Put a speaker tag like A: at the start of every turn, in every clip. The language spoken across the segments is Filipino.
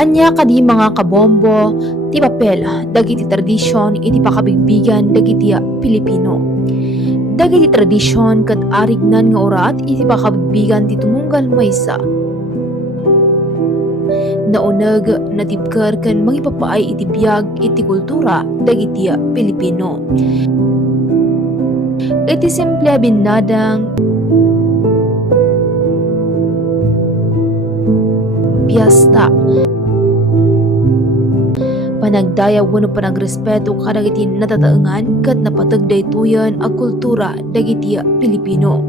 A: Anya kadi mga kabombo, ti papel, dagiti tradisyon, iti pakabigbigan, dagiti Pilipino. Dagiti tradisyon kat arignan nga orat, iti pakabigbigan ti tumunggal maysa. Naunag, natibkar kan mangipapaay iti biyag, iti kultura, dagiti Pilipino. Iti simple binadang piyesta panagdaya wano panagrespeto kadagiti natataengan kat napatag daytoyan a kultura dagiti Pilipino.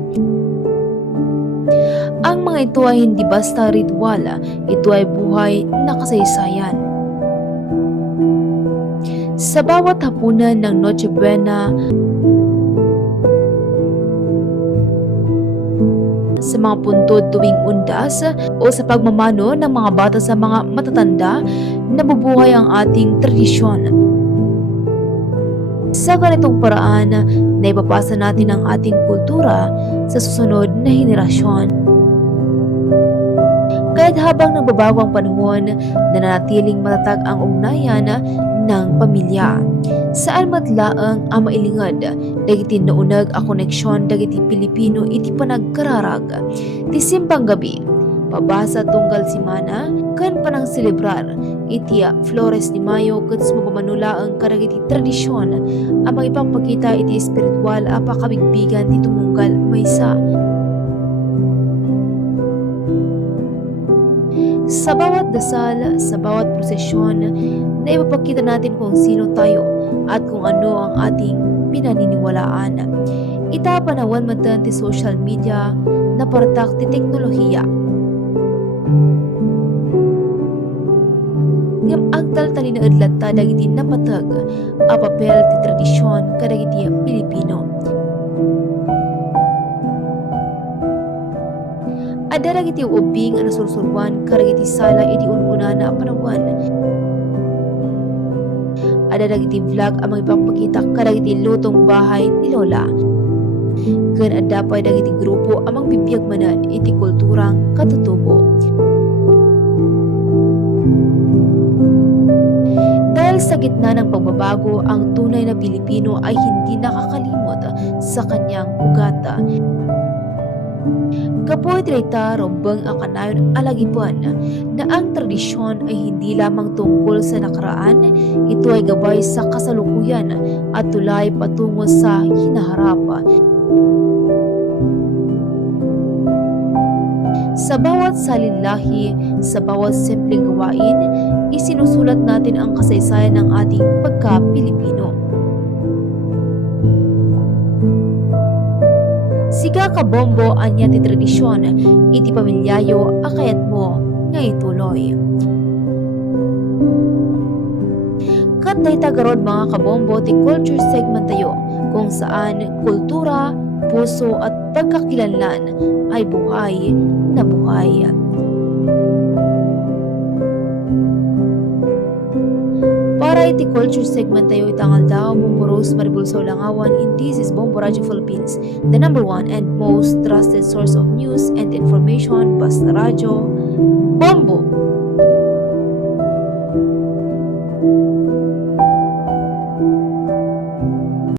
A: Ang mga ito ay hindi basta ritual, ito ay buhay na kasaysayan. Sa bawat hapunan ng Noche Buena, sa mga puntod tuwing undas o sa pagmamano ng mga bata sa mga matatanda, nabubuhay ang ating tradisyon. Sa ganitong paraan, naipapasa natin ang ating kultura sa susunod na henerasyon. Kahit habang nagbabago ang panahon, nananatiling matatag ang ugnayan ng pamilya. Saan matlaang ang mailingad, dagiti naunag a koneksyon dagiti Pilipino iti panagkararag. Ti simbang gabi, pabasa tunggal simana, kan panang selebrar, iti Flores ni Mayo kat mapamanula ang karagiti tradisyon, ang ipapakita iti espiritual a pakabigbigan ti tumunggal Sa bawat dasal, sa bawat prosesyon, na ipapakita natin kung sino tayo at kung ano ang ating pinaniniwalaan. Itapanawan man tan ti social media na partak ti teknolohiya. Ngam agtal tali na adlat ta dagiti napatag a papel ti tradisyon kadagiti Pilipino. Ada dagiti ubing a nasursurwan kadagiti sala iti ununa na panawan ada dagiti vlog ang magpapakita kadagiti lutong bahay ni Lola. Kan adda pa dagiti grupo amang bibiyagmanan iti kulturang katutubo. Dahil sa gitna ng pagbabago, ang tunay na Pilipino ay hindi nakakalimot sa kanyang ugata. Kapoy treta rombang ang kanayon alagipuan na ang tradisyon ay hindi lamang tungkol sa nakaraan, ito ay gabay sa kasalukuyan at tulay patungo sa hinaharap. Sa bawat salinlahi, sa bawat simpleng gawain, isinusulat natin ang kasaysayan ng ating pagka-Pilipino. Siga ka bombo anya ti tradisyon, iti pamilyayo akayat mo nga ituloy. Kat day tagarod mga kabombo ti culture segment tayo kung saan kultura, puso at pagkakilanlan ay buhay na buhay. Iti culture segment tayo itangal daw Bomboros Maribulso Langawan in this is Bombo Radio Philippines, the number one and most trusted source of news and information basta radyo, Bombo!